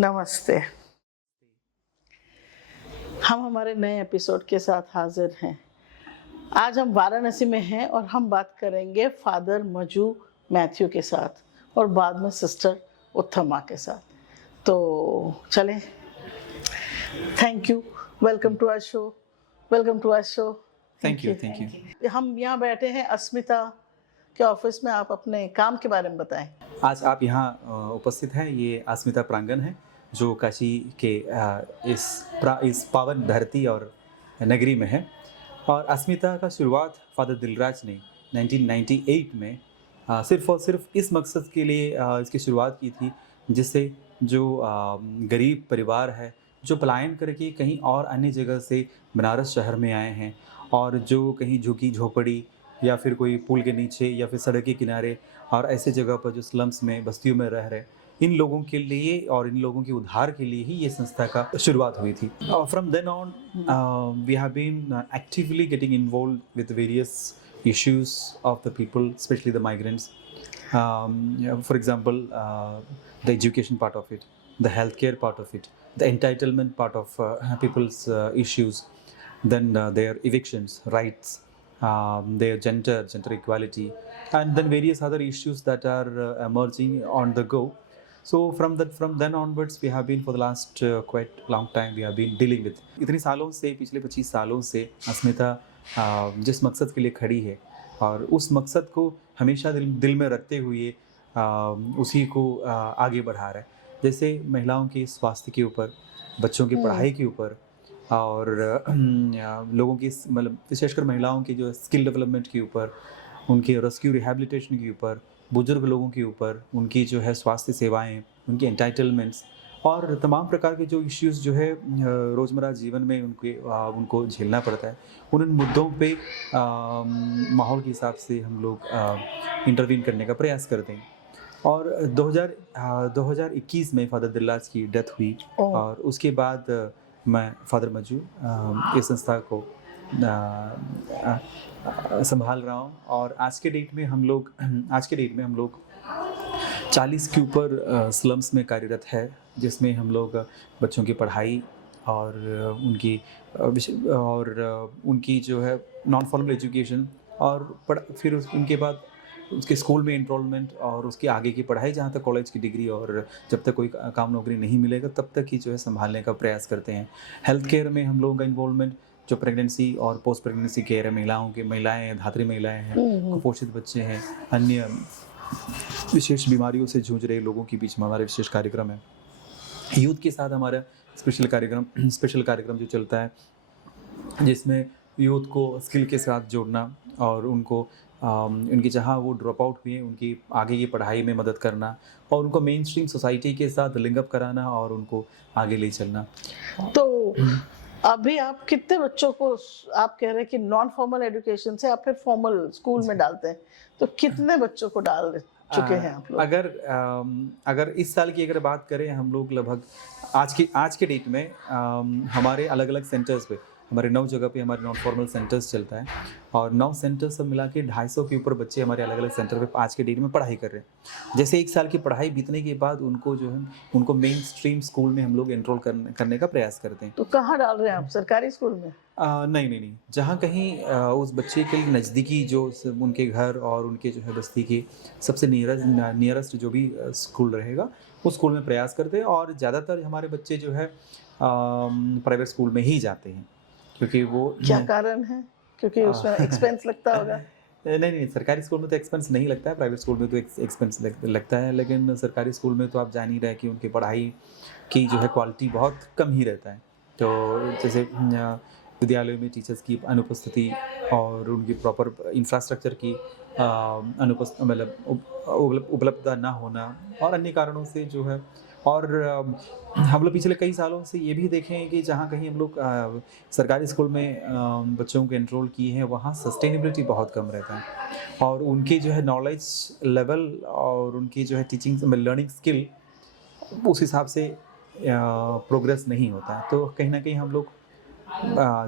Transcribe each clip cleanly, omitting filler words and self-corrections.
नमस्ते। हम हमारे नए एपिसोड के साथ हाजिर हैं। आज हम वाराणसी में हैं और हम बात करेंगे फादर मजू मैथ्यू के साथ और बाद में सिस्टर उत्तमा के साथ। तो चलें। Thank you. Welcome to our show. Welcome to our show. Thank you. हम यहाँ बैठे हैं अस्मिता के ऑफिस में। आप अपने काम के बारे में बताएं। आज आप यहाँ उपस्थित हैं, ये अस्मिता प्रांगण है जो काशी के इस पावन धरती और नगरी में है। और अस्मिता का शुरुआत फादर दिलराज ने 1998 में सिर्फ़ और सिर्फ इस मकसद के लिए इसकी शुरुआत की थी, जिससे जो गरीब परिवार है जो पलायन करके कहीं और अन्य जगह से बनारस शहर में आए हैं और जो कहीं झुकी झोपड़ी या फिर कोई पुल के नीचे या फिर सड़क के किनारे और ऐसे जगह पर जो स्लम्स में बस्तियों में रह रहे, इन लोगों के लिए और इन लोगों के उद्धार के लिए ही ये संस्था का शुरुआत हुई थी। From then on we have been actively getting involve with various issues of the people, especially the migrants. For example, the education part of it, the healthcare part of it, the entitlement part of people's issues, then their evictions rights, their gender equality, and then various other issues that are emerging on the go. So from then onwards we have been for the last quite long time we have been dealing with इतनी सालों से, पिछले 25 सालों से अस्मिता जिस मकसद के लिए खड़ी है और उस मकसद को हमेशा दिल में रखते हुए उसी को आगे बढ़ा रहा है। जैसे महिलाओं के स्वास्थ्य के ऊपर, बच्चों की पढ़ाई के ऊपर और लोगों की मतलब विशेषकर महिलाओं की जो स्किल डेवलपमेंट के ऊपर, उनके रेस्क्यू रिहैबिलिटेशन के ऊपर, बुजुर्ग लोगों के ऊपर, उनकी जो है स्वास्थ्य सेवाएं, उनकी एंटाइटलमेंट्स और तमाम प्रकार के जो इश्यूज़ जो है रोज़मर्रा जीवन में उनको झेलना पड़ता है, उन मुद्दों पे माहौल के हिसाब से हम लोग इंटरवीन करने का प्रयास करते हैं। और 2021 में फादर दिलराज की डेथ हुई और उसके बाद मैं फादर मजू इस संस्था को संभाल रहा हूँ। और आज के डेट में हम लोग 40 के ऊपर स्लम्स में कार्यरत है, जिसमें हम लोग बच्चों की पढ़ाई और उनकी जो है नॉन फॉर्मल एजुकेशन और फिर उनके बाद उसके स्कूल में इनरोलमेंट और उसकी आगे की पढ़ाई, जहाँ तक कॉलेज की डिग्री और जब तक कोई काम नौकरी नहीं मिलेगा तब तक ही जो है संभालने का प्रयास करते हैं। हेल्थ केयर में हम लोगों का इन्वॉल्वमेंट जो प्रेगनेंसी और पोस्ट प्रेगनेंसी केयर है, महिलाएँ धात्री महिलाएँ हैं, कुपोषित बच्चे हैं, अन्य विशेष बीमारियों से जूझ रहे लोगों के बीच में हमारे विशेष कार्यक्रम है। यूथ के साथ हमारा स्पेशल कार्यक्रम जो चलता है, जिसमें यूथ को स्किल के साथ जोड़ना और उनको उनकी जहाँ वो ड्रॉप आउट हुए उनकी आगे की पढ़ाई में मदद करना और उनको मेन स्ट्रीम सोसाइटी के साथ लिंकअप कराना और उनको आगे ले चलना। तो अभी आप कितने बच्चों को, आप कह रहे हैं कि नॉन फॉर्मल एजुकेशन से आप फिर फॉर्मल स्कूल में डालते हैं, तो कितने बच्चों को डाल चुके हैं आप लोग? अगर इस साल की अगर बात करें, हम लोग लगभग आज के डेट में हमारे अलग अलग सेंटर्स पे, हमारे 9 जगह पे हमारे नॉन फॉर्मल सेंटर्स चलता है और 9 सेंटर सब मिला के 250 के ऊपर बच्चे हमारे अलग अलग सेंटर पे आज के डेट में पढ़ाई कर रहे हैं। जैसे 1 साल की पढ़ाई बीतने के बाद उनको मेन स्ट्रीम स्कूल में हम लोग एनरोल करने का प्रयास करते हैं। तो कहाँ डाल रहे हैं आप, सरकारी स्कूल में? नहीं, जहाँ कहीं उस बच्चे के नज़दीकी जो उनके घर और उनके जो है बस्ती के सबसे नियरेस्ट जो भी स्कूल रहेगा उस स्कूल में प्रयास करते हैं। और ज़्यादातर हमारे बच्चे जो है प्राइवेट स्कूल में ही जाते हैं, क्योंकि वो क्या कारण है? क्योंकि उसमें एक्सपेंस लगता होगा। नहीं, सरकारी स्कूल में तो एक्सपेंस नहीं लगता है, प्राइवेट स्कूल में तो एक्सपेंस लगता है। लेकिन सरकारी स्कूल में तो आप जान ही रहे कि उनकी पढ़ाई की जो है क्वालिटी बहुत कम ही रहता है। तो जैसे विद्यालयों में टीचर्स की अनुपस्थिति और उनकी प्रॉपर इंफ्रास्ट्रक्चर की उपलब्धता ना होना और अन्य कारणों से जो है। और हम लोग पिछले कई सालों से ये भी देखे हैं कि जहाँ कहीं हम लोग सरकारी स्कूल में बच्चों को एनरोल किए हैं, वहाँ सस्टेनेबिलिटी बहुत कम रहता है और उनकी जो है नॉलेज लेवल और उनकी जो है टीचिंग लर्निंग स्किल उस हिसाब से प्रोग्रेस नहीं होता है। तो कहीं ना कहीं हम लोग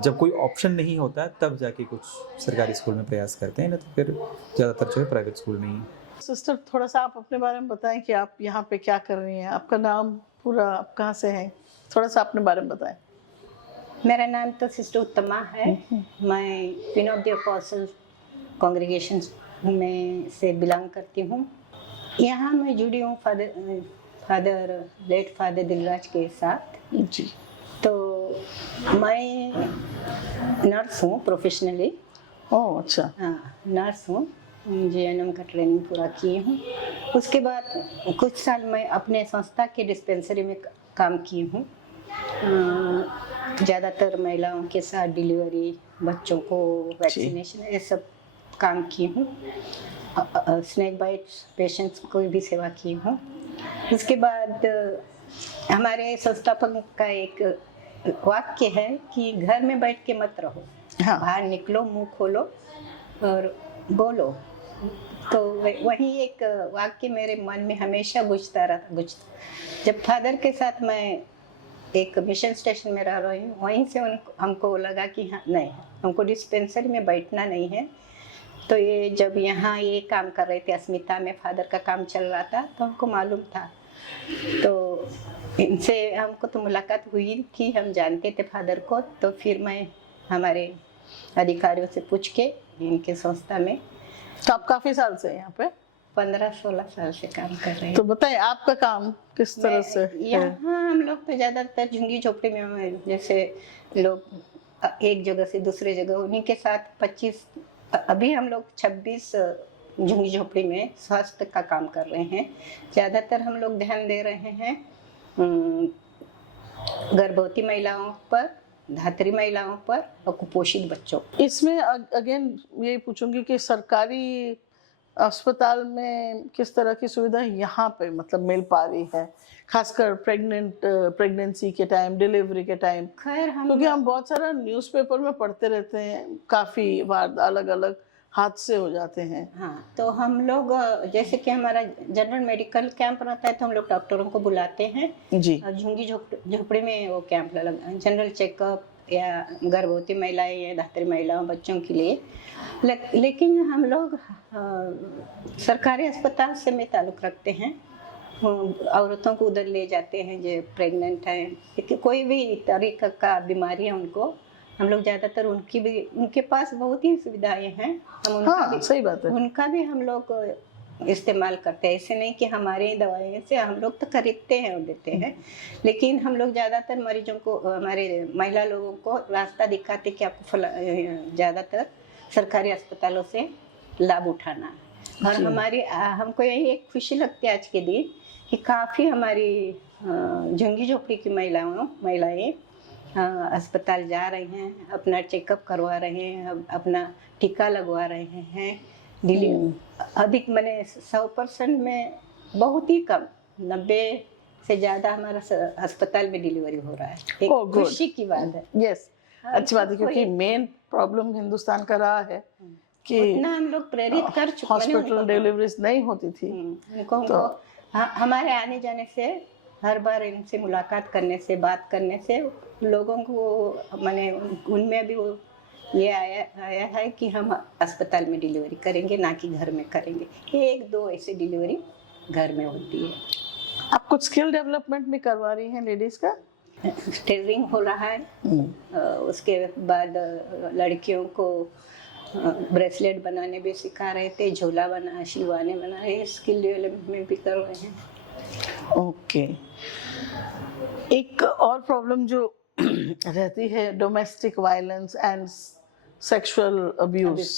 जब कोई ऑप्शन नहीं होता है तब जाके कुछ सरकारी स्कूल में प्रयास करते हैं, ना तो फिर ज़्यादातर जो है प्राइवेट स्कूल में ही। सिस्टर, थोड़ा सा आप अपने बारे में बताएं कि आप यहाँ पे क्या कर रही हैं, आपका नाम? पूरा आप कहाँ से हैं, थोड़ा सा अपने बारे में बताएं। मेरा नाम तो सिस्टर उत्तमा है। मैं queen of the apostles congregation में से बिलोंग करती हूँ। यहाँ मैं जुड़ी हूँ लेट फादर दिलराज के साथ। जी। तो मैं नर्स हूँ प्रोफेशनली। ओह अच्छा। हाँ, नर्स हूँ। जीएनएम का ट्रेनिंग पूरा किए हूँ। उसके बाद कुछ साल मैं अपने संस्था के डिस्पेंसरी में काम की हूँ। ज़्यादातर महिलाओं के साथ डिलीवरी, बच्चों को वैक्सीनेशन, ये सब काम की हूँ। स्नेक बाइट पेशेंट्स को भी सेवा की हूँ। उसके बाद हमारे संस्थापक का एक वाक्य है कि घर में बैठ के मत रहो, हाँ। बाहर निकलो, मुंह खोलो और बोलो। तो वही एक वाक्य मेरे मन में हमेशा गुजता रहा। जब फादर के साथ मैं एक मिशन स्टेशन में रह रही हूँ, वहीं से हमको लगा कि हाँ नहीं, हमको डिस्पेंसरी में बैठना नहीं है। तो ये जब यहाँ ये काम कर रहे थे अस्मिता में, फादर का काम चल रहा था, तो हमको मालूम था। तो इनसे हमको तो मुलाकात हुई थी, हम जानते थे फादर को। तो फिर मैं हमारे अधिकारियों से पूछ के इनके संस्था में। तो आप काफी साल से यहाँ पे? 15-16 साल से काम कर रहे हैं। तो बताइए आपका काम किस तरह से है? यहाँ हम लोग तो ज़्यादातर झुंगी झोपड़ी में, जैसे लोग एक जगह से दूसरे जगह, उन्हीं के साथ 25, अभी हम लोग 26 झुंगी झोपड़ी में स्वास्थ्य का काम कर रहे हैं। ज़्यादातर हम लोग ध्यान दे रहे हैं गर्भवती महिलाओं पर, धात्री महिलाओं पर और कुपोषित बच्चों। इसमें अगेन यही पूछूंगी कि सरकारी अस्पताल में किस तरह की सुविधा यहाँ पे मतलब मिल पा रही है, खासकर प्रेगनेंसी के टाइम, डिलीवरी के टाइम? खैर क्योंकि हम बहुत सारा न्यूज़पेपर में पढ़ते रहते हैं, काफ़ी बार अलग अलग हादसे हो जाते हैं। हाँ, तो हम लोग जैसे कि हमारा जनरल मेडिकल कैंप रहता है, तो हम लोग डॉक्टरों को बुलाते हैं जी। और झुंगी झोपड़ी में वो कैंप लगा, जनरल चेकअप या गर्भवती महिलाएं या धात्री महिलाओं, बच्चों के लिए। लेकिन हम लोग सरकारी अस्पताल से में ताल्लुक़ रखते हैं। औरतों को उधर ले जाते हैं जो प्रेग्नेंट हैं, कोई भी तरीक़े का बीमारी है उनको, हम लोग ज़्यादातर उनके पास बहुत ही सुविधाएं हैं। हम उनका हाँ, भी, सही बात है। उनका भी हम लोग इस्तेमाल करते हैं। ऐसे नहीं कि हमारे दवाइयों से, हम लोग तो खरीदते हैं और देते हैं, लेकिन हम लोग ज़्यादातर मरीजों को, हमारे महिला लोगों को रास्ता दिखाते कि आपको ज़्यादातर सरकारी अस्पतालों से लाभ उठाना है। और हमको यही एक खुशी लगती है आज के दिन कि काफ़ी हमारी झुंगी झोपड़ी की महिलाएं अस्पताल जा रही हैं, अपना चेकअप करवा रहे हैं, अपना टीका लगवा रहे हैं। अधिक मैंने 100% में बहुत ही कम, 90 से ज़्यादा हमारा अस्पताल में डिलीवरी हो रहा है। एक खुशी की बात है। यस, अच्छी बात है, क्योंकि मेन प्रॉब्लम हिंदुस्तान का रहा है कि उतना हम लोग प्रेरित कर चुके हैं। हॉस्पिटल डिलीवरीज नहीं होती थी। उनको हमारे आने जाने से, हर बार इनसे मुलाकात करने से, बात करने से लोगों को मैंने उनमें भी वो ये आया है कि हम अस्पताल में डिलीवरी करेंगे, ना कि घर में करेंगे। 1-2 ऐसे डिलीवरी घर में होती है। आप कुछ स्किल डेवलपमेंट भी करवा रही हैं लेडीज का? टेलरिंग हो रहा है। उसके बाद लड़कियों को ब्रेसलेट बनाने भी सिखा रहे थे, झोला सिलवाने बना रहे, स्किल डेवलपमेंट भी कर रहे हैं। ओके। एक और प्रॉब्लम जो रहती है, domestic violence and sexual abuse,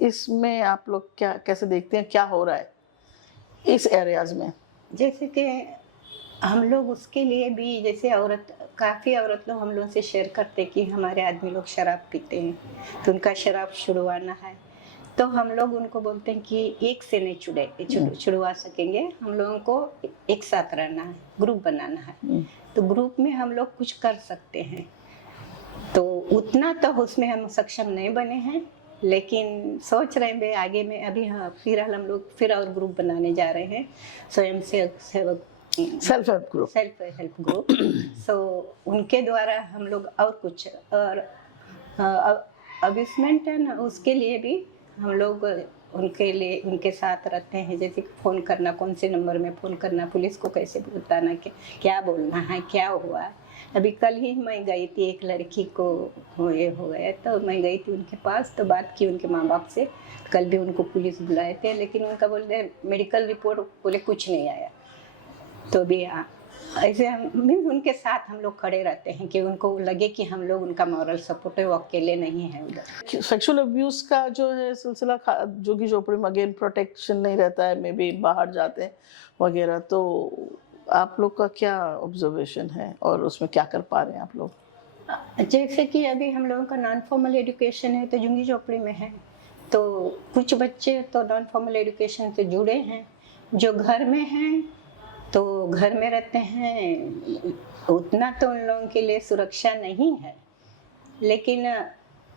इसमें आप लोग कैसे देखते हैं, क्या हो रहा है इस एरियाज में? जैसे कि हम लोग उसके लिए भी, जैसे काफ़ी औरत लोग हम लोग से शेयर करते कि हमारे आदमी लोग शराब पीते हैं, तो उनका शराब छुड़वाना है। तो हम लोग उनको बोलते हैं कि एक से नहीं छुड़वा सकेंगे, हम लोगों को एक साथ रहना है, ग्रुप बनाना है। तो ग्रुप में हम लोग कुछ कर सकते हैं। तो उतना तो उसमें हम सक्षम नहीं बने हैं, लेकिन सोच रहे हैं आगे में। अभी फिर हम लोग फिर और ग्रुप बनाने जा रहे हैं, स्वयं सेवक सेल्फ हेल्प ग्रुप। सो उनके द्वारा हम लोग और कुछ, और अब्यूसमेंट है ना, उसके लिए भी हम लोग उनके लिए उनके साथ रहते हैं, जैसे कि फ़ोन करना, कौन से नंबर में फ़ोन करना, पुलिस को कैसे बताना, क्या बोलना है, क्या हुआ। अभी कल ही मैं गई थी, एक लड़की को ये हो गया तो मैं गई थी उनके पास, तो बात की उनके माँ बाप से। कल भी उनको पुलिस बुलाए थे, लेकिन उनका बोलते मेडिकल रिपोर्ट बोले कुछ नहीं आया। तो भी ऐसे हम उनके साथ हम लोग खड़े रहते हैं कि उनको लगे कि हम लोग उनका मॉरल सपोर्ट है, वो अकेले नहीं है उधर। सेक्सुअल अब्यूज का जो है सिलसिला झुग्गी झोपड़ी में अगेन प्रोटेक्शन नहीं रहता है, मे बी बाहर जाते हैं वगैरह, तो आप लोग का क्या ऑब्जर्वेशन है और उसमें क्या कर पा रहे हैं आप लोग? जैसे कि अभी हम लोगों का नॉन फॉर्मल एजुकेशन है तो झुग्गी झोपड़ी में है, तो कुछ बच्चे तो नॉन फॉर्मल एजुकेशन से जुड़े हैं, जो घर में हैं तो घर में रहते हैं, उतना तो उन लोगों के लिए सुरक्षा नहीं है। लेकिन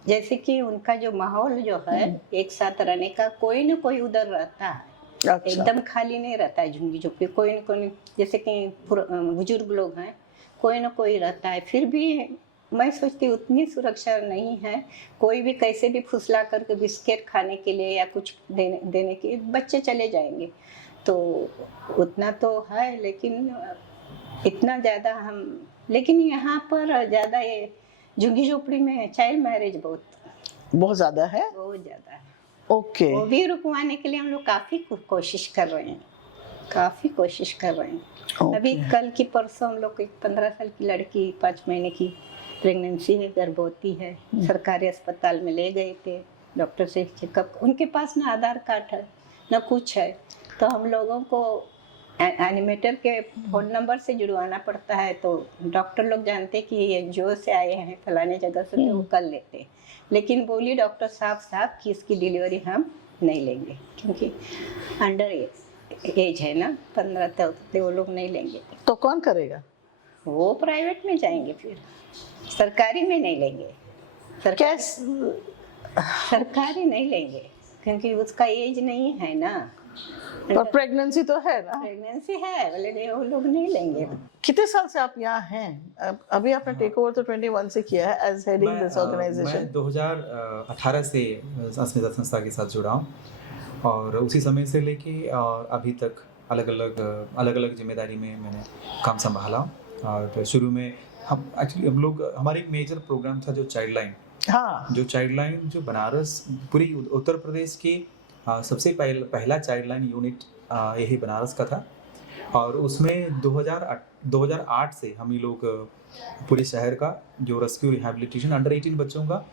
जैसे कि उनका जो माहौल जो है, एक साथ रहने का, कोई ना कोई उधर रहता है। अच्छा। एकदम खाली नहीं रहता है झुग्गी झोपड़ी, कोई ना कोई, जैसे कि बुजुर्ग लोग हैं, कोई ना कोई रहता है। फिर भी मैं सोचती उतनी सुरक्षा नहीं है। कोई भी कैसे भी फुसला करके बिस्किट खाने के लिए या कुछ देने के बच्चे चले जाएंगे, तो उतना तो है। लेकिन इतना ज़्यादा हम, लेकिन यहाँ पर ज़्यादा ये झुग्गी झोपड़ी में चाइल्ड मैरिज बहुत ज़्यादा है। बहुत ज़्यादा है। ओके। वो भी रुकवाने के लिए हम लोग काफ़ी कोशिश कर रहे हैं, काफ़ी कोशिश कर रहे हैं। अभी कल की परसों हम लोग एक 15 साल की लड़की, 5 महीने की प्रेगनेंसी है, गर्भवती है, सरकारी अस्पताल में ले गए थे डॉक्टर से चेकअप। उनके पास ना आधार कार्ड है ना कुछ है, तो हम लोगों को एनिमेटर के फ़ोन नंबर से जुड़वाना पड़ता है। तो डॉक्टर लोग जानते कि ये जो से आए हैं फलाने जगह से, तो वो कर लेते। लेकिन बोली डॉक्टर साफ कि इसकी डिलीवरी हम नहीं लेंगे, क्योंकि अंडर एज है ना, 15 तक वो लोग नहीं लेंगे। तो कौन करेगा? वो प्राइवेट में जाएंगे, फिर सरकारी में नहीं लेंगे। सरकारी नहीं लेंगे क्योंकि उसका एज नहीं है ना। और प्रेगनेंसी तो है ना? प्रेगनेंसी है, बोले वो लोग नहीं लेंगे। कितने साल से आप यहाँ हैं? अभी आपने टेक ओवर तो 21 से किया है एज हेडिंग दिस ऑर्गेनाइजेशन। मैं 2018 से अस्मिता संस्था के साथ जुड़ा हूँ, और उसी समय से लेके और अभी तक अलग अलग जिम्मेदारी में मैंने काम संभाला। और शुरू में हम लोग, हमारे एक मेजर प्रोग्राम था जो चाइल्ड लाइन। हाँ। जो चाइल्ड लाइन जो बनारस, पूरी उत्तर प्रदेश की सबसे पहला चाइल्ड लाइन यूनिट यही बनारस का था। और उसमें 2008 से हम ही लोग पूरे शहर का जो रेस्क्यू रिहैबिलिटेशन अंडर 18 बच्चों का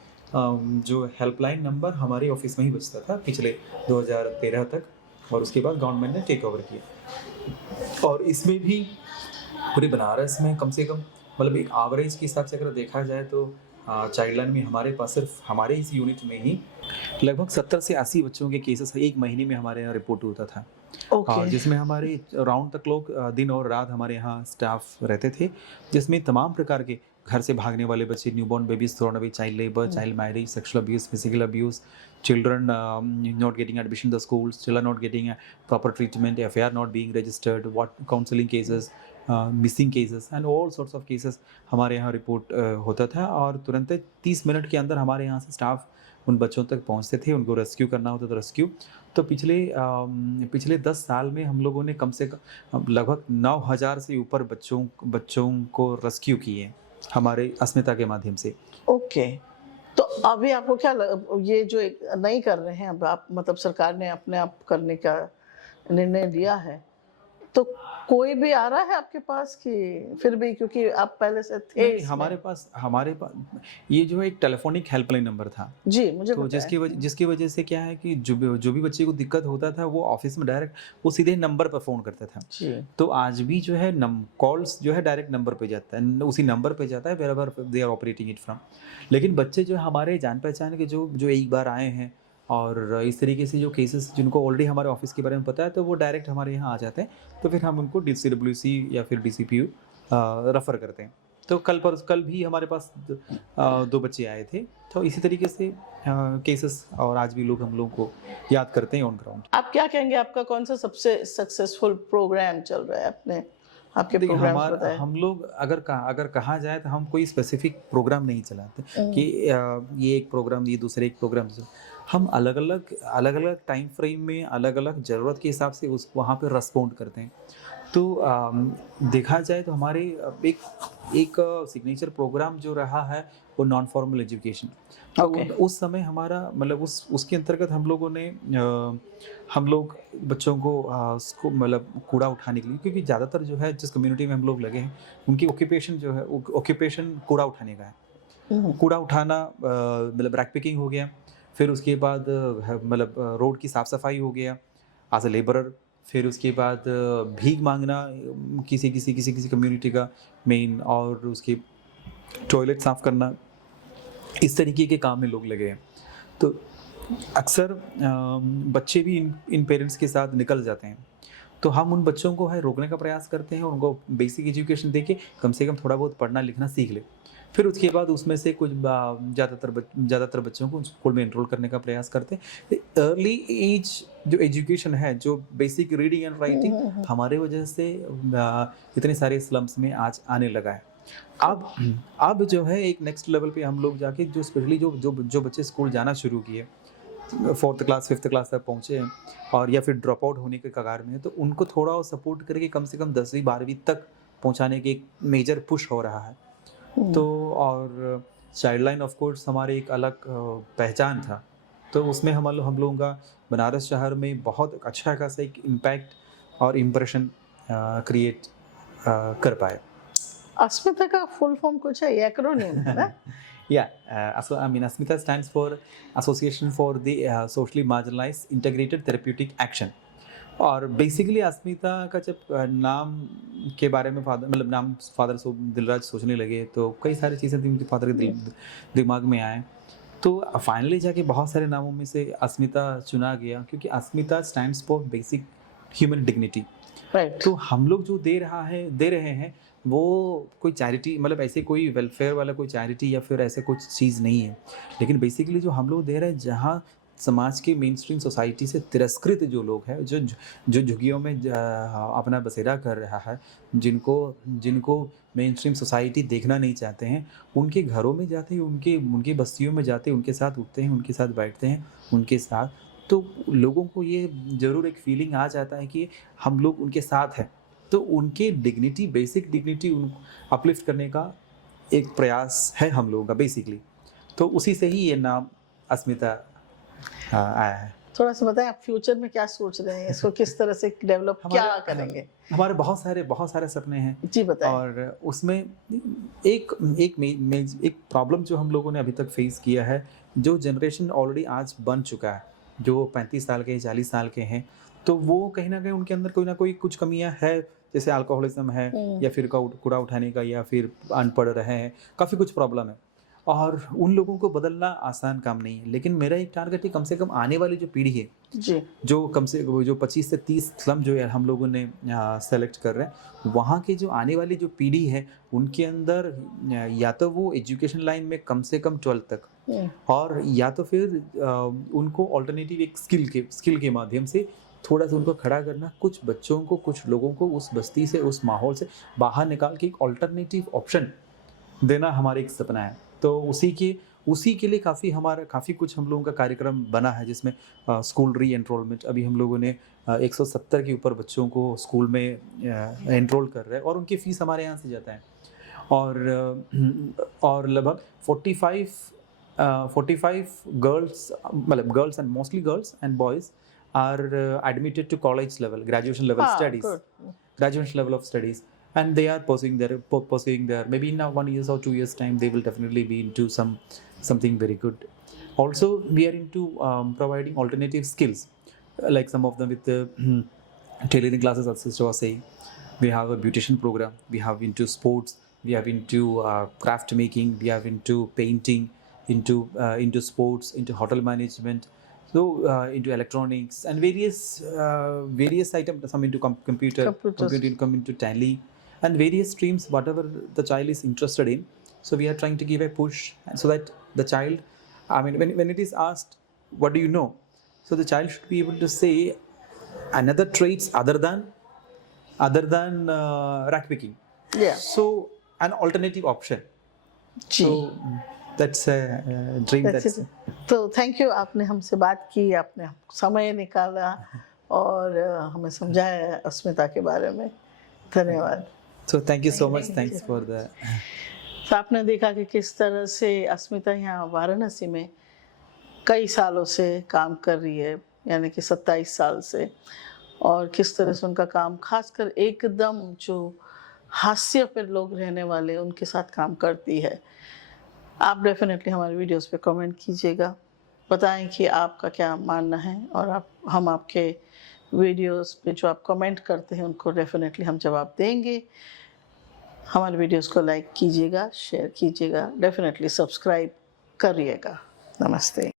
जो हेल्पलाइन नंबर हमारे ऑफिस में ही बचता था पिछले 2013 तक, और उसके बाद गवर्नमेंट ने टेक ओवर किया। और इसमें भी पूरे बनारस में कम से कम, मतलब एक एवरेज के हिसाब से अगर देखा जाए तो चाइल्ड लाइन में हमारे पास सिर्फ हमारे इस यूनिट में ही लगभग 70 से 80 बच्चों के केसेस एक महीने में हमारे यहाँ रिपोर्ट होता था। Okay. जिसमें हमारे राउंड तक लोग दिन और रात हमारे यहाँ स्टाफ रहते थे, जिसमें तमाम प्रकार के घर से भागने वाले बच्चे, newborn babies, thrown away, child labour, child marriage, sexual abuse, physical abuse, children not getting admission in the schools, children not getting proper treatment, FIR not being registered, what counseling cases, missing cases and all sorts of cases हमारे यहाँ report होता था। और तुरंत 30 minute के अंदर हमारे यहाँ से स्टाफ उन बच्चों तक पहुँचते थे, उनको रेस्क्यू करना होता था। रेस्क्यू तो पिछले 10 साल में हम लोगों ने कम से कम लगभग 9000 से ऊपर बच्चों को रेस्क्यू किए हमारे अस्मिता के माध्यम से। ओके। तो अभी आपको क्या ये जो नहीं कर रहे हैं अब आप, मतलब सरकार ने अपने आप करने का निर्णय लिया है, तो कोई भी आ रहा है आपके पास कि फिर भी, क्योंकि आप पहले से थे? हमारे पास ये जो है एक टेलीफोनिक हेल्पलाइन नंबर था जी, मुझे तो जिसकी वजह से क्या है कि जो भी बच्चे को दिक्कत होता था वो ऑफिस में डायरेक्ट वो सीधे नंबर पर फ़ोन करता था जी। तो आज भी जो है कॉल्स जो है डायरेक्ट नंबर पे जाता है, उसी नंबर पे जाता है wherever they are operating it from. लेकिन बच्चे जो है हमारे जान पहचान के जो एक बार आए हैं और इस तरीके से जो केसेस जिनको ऑलरेडी हमारे ऑफिस के बारे में पता है तो वो डायरेक्ट हमारे यहाँ आ जाते हैं, तो फिर हम उनको DCWC या फिर DCPU रेफ़र करते हैं। तो कल भी हमारे पास 2 बच्चे आए थे, तो इसी तरीके से केसेस और आज भी लोग हम लोगों को याद करते हैं ऑन ग्राउंड। आप क्या कहेंगे, आपका कौन सा सबसे सक्सेसफुल प्रोग्राम चल रहा है आपके प्रोग्राम्स बताएं? हम लोग अगर कहा जाए तो हम कोई स्पेसिफिक प्रोग्राम नहीं चलाते कि ये एक प्रोग्राम, ये दूसरे एक प्रोग्राम। हम अलग अलग टाइम फ्रेम में अलग अलग ज़रूरत के हिसाब से उस वहाँ पे रेस्पॉन्ड करते हैं। तो देखा जाए तो हमारे एक एक सिग्नेचर प्रोग्राम जो रहा है वो नॉन फॉर्मल एजुकेशन। तो Okay. उस समय हमारा मतलब उसके अंतर्गत हम लोगों ने हम लोग बच्चों को उसको मतलब कूड़ा उठाने के लिए, क्योंकि ज़्यादातर जो है जिस कम्युनिटी में हम लोग लगे हैं उनकी ऑक्यूपेशन जो है ऑक्यूपेशन कूड़ा उठाने का है। कूड़ा उठाना मतलब रैक पिकिंग हो गया, फिर उसके बाद मतलब रोड की साफ़ सफाई हो गया एज अ लेबरर, फिर उसके बाद भीख मांगना किसी कम्युनिटी का मेन, और उसके टॉयलेट साफ़ करना, इस तरीके के काम में लोग लगे हैं। तो अक्सर बच्चे भी इन पेरेंट्स के साथ निकल जाते हैं, तो हम उन बच्चों को है रोकने का प्रयास करते हैं और उनको बेसिक एजुकेशन देके कम से कम थोड़ा बहुत पढ़ना लिखना सीख ले। फिर उसके बाद उसमें से कुछ ज़्यादातर बच्चों को स्कूल में एनरोल करने का प्रयास करते हैं। अर्ली एज जो एजुकेशन है, जो बेसिक रीडिंग एंड राइटिंग, हमारे वजह से इतने सारे स्लम्स में आज आने लगा है। अब जो है एक नेक्स्ट लेवल पे हम लोग जाके जो स्पेशली जो बच्चे स्कूल जाना शुरू किए, 4th क्लास 5th क्लास तक पहुँचे हैं और या फिर ड्रॉप आउट होने के कगार में है, तो उनको थोड़ा और सपोर्ट करके कम से कम 10वीं 12वीं तक पहुँचाने की एक मेजर पुश हो रहा है। तो और चाइल्ड लाइन ऑफ कोर्स हमारी एक अलग पहचान था, तो उसमें हम लोगों का बनारस शहर में बहुत अच्छा खासा एक इम्पैक्ट और इम्प्रेशन क्रिएट कर पाए। अस्मिता का फुल फॉर्म कुछ है, एक्रोनिम है ना? Asmita stands for Association for the Socially Marginalized Integrated Therapeutic Action। और बेसिकली अस्मिता का जब नाम के बारे में फादर दिलराज सोचने लगे तो कई सारी चीज़ें उनके फादर के दिमाग में आए, तो फाइनली जाके बहुत सारे नामों में से अस्मिता चुना गया, क्योंकि Asmita stands for basic human dignity. Right. तो हम लोग जो दे रहे हैं वो कोई चैरिटी, मतलब ऐसे कोई वेलफेयर वाला कोई चैरिटी या फिर ऐसे कुछ चीज़ नहीं है, लेकिन बेसिकली जो हम लोग दे रहे हैं, जहाँ समाज के मेन स्ट्रीम सोसाइटी से तिरस्कृत जो लोग हैं, जो झुग्गियों में अपना बसेरा कर रहा है, जिनको मेन स्ट्रीम सोसाइटी देखना नहीं चाहते हैं, उनके घरों में जाते हैं, उनकी बस्तियों में जाते हैं, उनके साथ उठते हैं, उनके साथ बैठते हैं, उनके साथ, तो लोगों को ये ज़रूर एक फीलिंग आ जाता है कि हम लोग उनके साथ हैं। तो उनके डिग्निटी, बेसिक डिग्निटी उनको अपलिफ्ट करने का एक प्रयास है हम लोगों का बेसिकली। तो उसी से ही ये नाम अस्मिता आया है। थोड़ा सा बताएं आप फ्यूचर में क्या सोच रहे हैं, इसको किस तरह से डेवलप क्या करेंगे? हमारे बहुत सारे सपने हैं जी बताएं। और उसमें एक प्रॉब्लम जो हम लोगों ने अभी तक फेस किया है, जो जनरेशन ऑलरेडी आज बन चुका है, जो 35 साल के 40 साल के हैं, तो वो कहीं ना कहीं उनके अंदर कोई ना कोई कुछ कमियां है, जैसे अल्कोहलिज्म है या फिर कूड़ा उठाने का, या फिर अनपढ़ रहे हैं, काफ़ी कुछ प्रॉब्लम है, और उन लोगों को बदलना आसान काम नहीं है। लेकिन मेरा एक टारगेट है कम से कम आने वाली जो पीढ़ी है जी, जो 25 से 30 स्लम जो है हम लोगों ने सेलेक्ट कर रहे हैं, वहाँ की जो आने वाली जो पीढ़ी है उनके अंदर या तो वो एजुकेशन लाइन में कम से कम 12 तक, और या तो फिर उनको ऑल्टरनेटिव एक स्किल के माध्यम से थोड़ा सा उनको खड़ा करना, कुछ बच्चों को, कुछ लोगों को उस बस्ती से, उस माहौल से बाहर निकाल के एक ऑल्टरनेटिव ऑप्शन देना हमारा एक सपना है। तो उसी के लिए काफ़ी कुछ हम लोगों का कार्यक्रम बना है, जिसमें स्कूल री एनरोलमेंट, अभी हम लोगों ने 170 के ऊपर बच्चों को स्कूल में एनरोल कर रहे हैं, और उनकी फ़ीस हमारे यहाँ से जाता है, और लगभग 45 गर्ल्स, मतलब girls and mostly girls and boys are admitted to college level, graduation level studies, graduation level of studies, and they are pursuing their maybe in 1 year or 2 years time they will definitely be into something very good. Also we are into providing alternative skills, like some of them with the tailoring classes, as Sister was saying. We have a beautician program, we have into sports, we have into craft making, we have into painting, into sports, into hotel management, so into electronics and various items, some into computer, come into tally, and various streams whatever the child is interested in. So we are trying to give a push so that the child, I mean, when it is asked what do you know, so the child should be able to say another traits other than rack picking, yeah, so an alternative option. जी, that's a dream That's that's it. तो thank you, आपने हमसे बात की, आपने समय निकाला और हमें समझाया अस्मिता के बारे में। धन्यवाद। So thank you so much, thanks for the तो आपने देखा कि किस तरह से अस्मिता यहाँ वाराणसी में कई सालों से काम कर रही है, यानी कि 27 साल से, और किस तरह से उनका काम खासकर एकदम जो हास्य पे लोग रहने वाले उनके साथ काम करती है। आप डेफिनेटली हमारे वीडियोस पे कमेंट कीजिएगा, बताएं कि आपका क्या मानना है, और हम आपके वीडियोस पे जो आप कमेंट करते हैं उनको डेफिनेटली हम जवाब देंगे। हमारे वीडियोस को लाइक कीजिएगा, शेयर कीजिएगा, डेफिनेटली सब्सक्राइब करिएगा। नमस्ते।